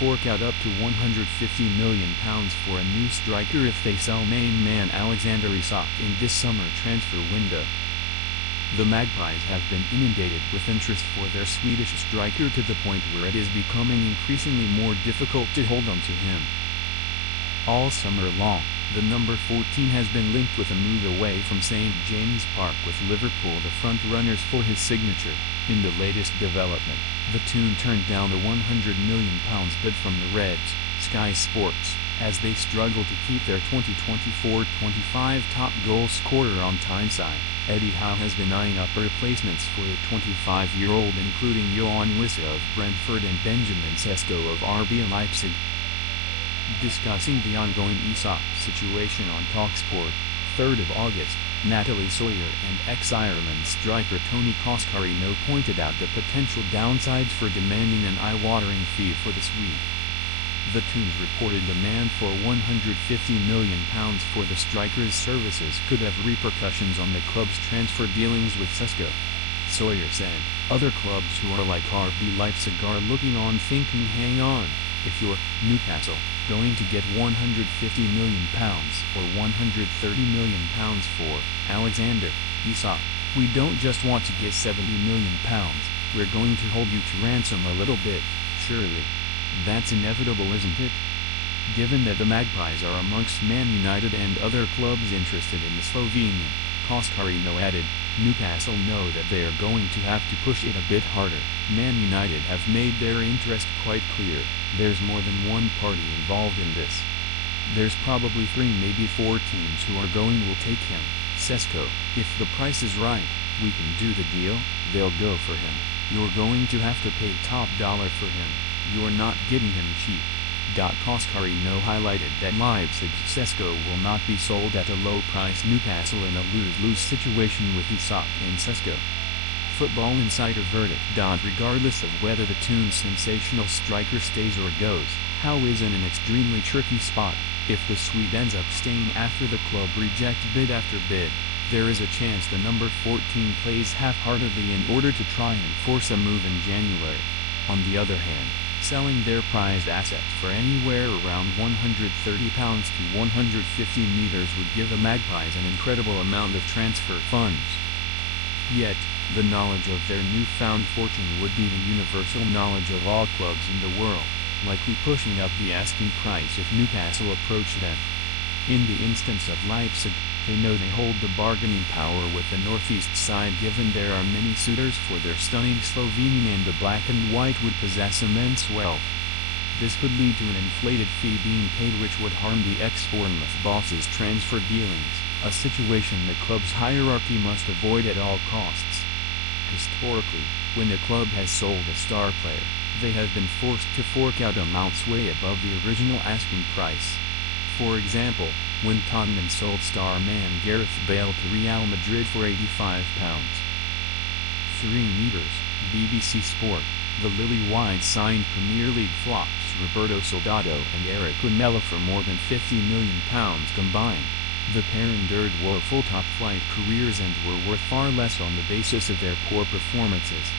fork out up to £150 million for a new striker if they sell main man Alexander Isak in this summer transfer window. The Magpies have been inundated with interest for their Swedish striker to the point where it is becoming increasingly more difficult to hold on to him. All summer long, the number 14 has been linked with a move away from St James Park, with Liverpool the front-runners for his signature. In the latest development, the Toon turned down a £100 million bid from the Reds, Sky Sports, as they struggle to keep their 2024-25 top goal scorer on Tyneside. Eddie Howe has been eyeing up replacements for the 25-year-old, including Yoane Wissa of Brentford and Benjamin Sesko of RB Leipzig. Discussing the ongoing Isak situation on TalkSport, 3rd of August, Natalie Sawyer and ex-Ireland striker Tony Coscarino pointed out the potential downsides for demanding an eye-watering fee for the Swede. The Toon's reported demand for £150 million for the striker's services could have repercussions on the club's transfer dealings with Sesko. Sawyer said, "Other clubs who are like RB Leipzig are looking on thinking, hang on, if you're Newcastle going to get £150 million or £130 million for Alexander Isak, we don't just want to get £70 million, we're going to hold you to ransom a little bit, surely. That's inevitable, isn't it?" Given that the Magpies are amongst Man United and other clubs interested in the Slovenian, Coscarino added, "Newcastle know that they are going to have to push it a bit harder. Man United have made their interest quite clear. There's more than one party involved in this. There's probably 3, maybe 4 teams who are going will take him. Sesko, if the price is right, we can do the deal, they'll go for him. You're going to have to pay top dollar for him. You're not getting him cheap." Coscarino highlighted that Leipzig's Sesko will not be sold at a low price. Newcastle in a lose-lose situation with Isak and Sesko. Football Insider verdict. Regardless of whether the Toon's sensational striker stays or goes, Howe is in an extremely tricky spot. If the Swede ends up staying after the club rejects bid after bid, there is a chance the number 14 plays half-heartedly in order to try and force a move in January. On the other hand, selling their prized assets for anywhere around £130 to £150 would give the Magpies an incredible amount of transfer funds. Yet, the knowledge of their newfound fortune would be the universal knowledge of all clubs in the world, likely pushing up the asking price if Newcastle approach them. In the instance of Leipzig, they know they hold the bargaining power with the northeast side, given there are many suitors for their stunning Slovenian, and the black and white would possess immense wealth. This could lead to an inflated fee being paid, which would harm the ex-Bournemouth boss's transfer dealings, a situation the club's hierarchy must avoid at all costs. Historically, when a club has sold a star player, they have been forced to fork out amounts way above the original asking price. For example, when Tottenham sold star man Gareth Bale to Real Madrid for £85. 3 meters, BBC Sport. The Lily-White signed Premier League flops Roberto Soldado and Eric Lamela for more than £50 million combined. The pair endured woeful top-flight careers and were worth far less on the basis of their poor performances.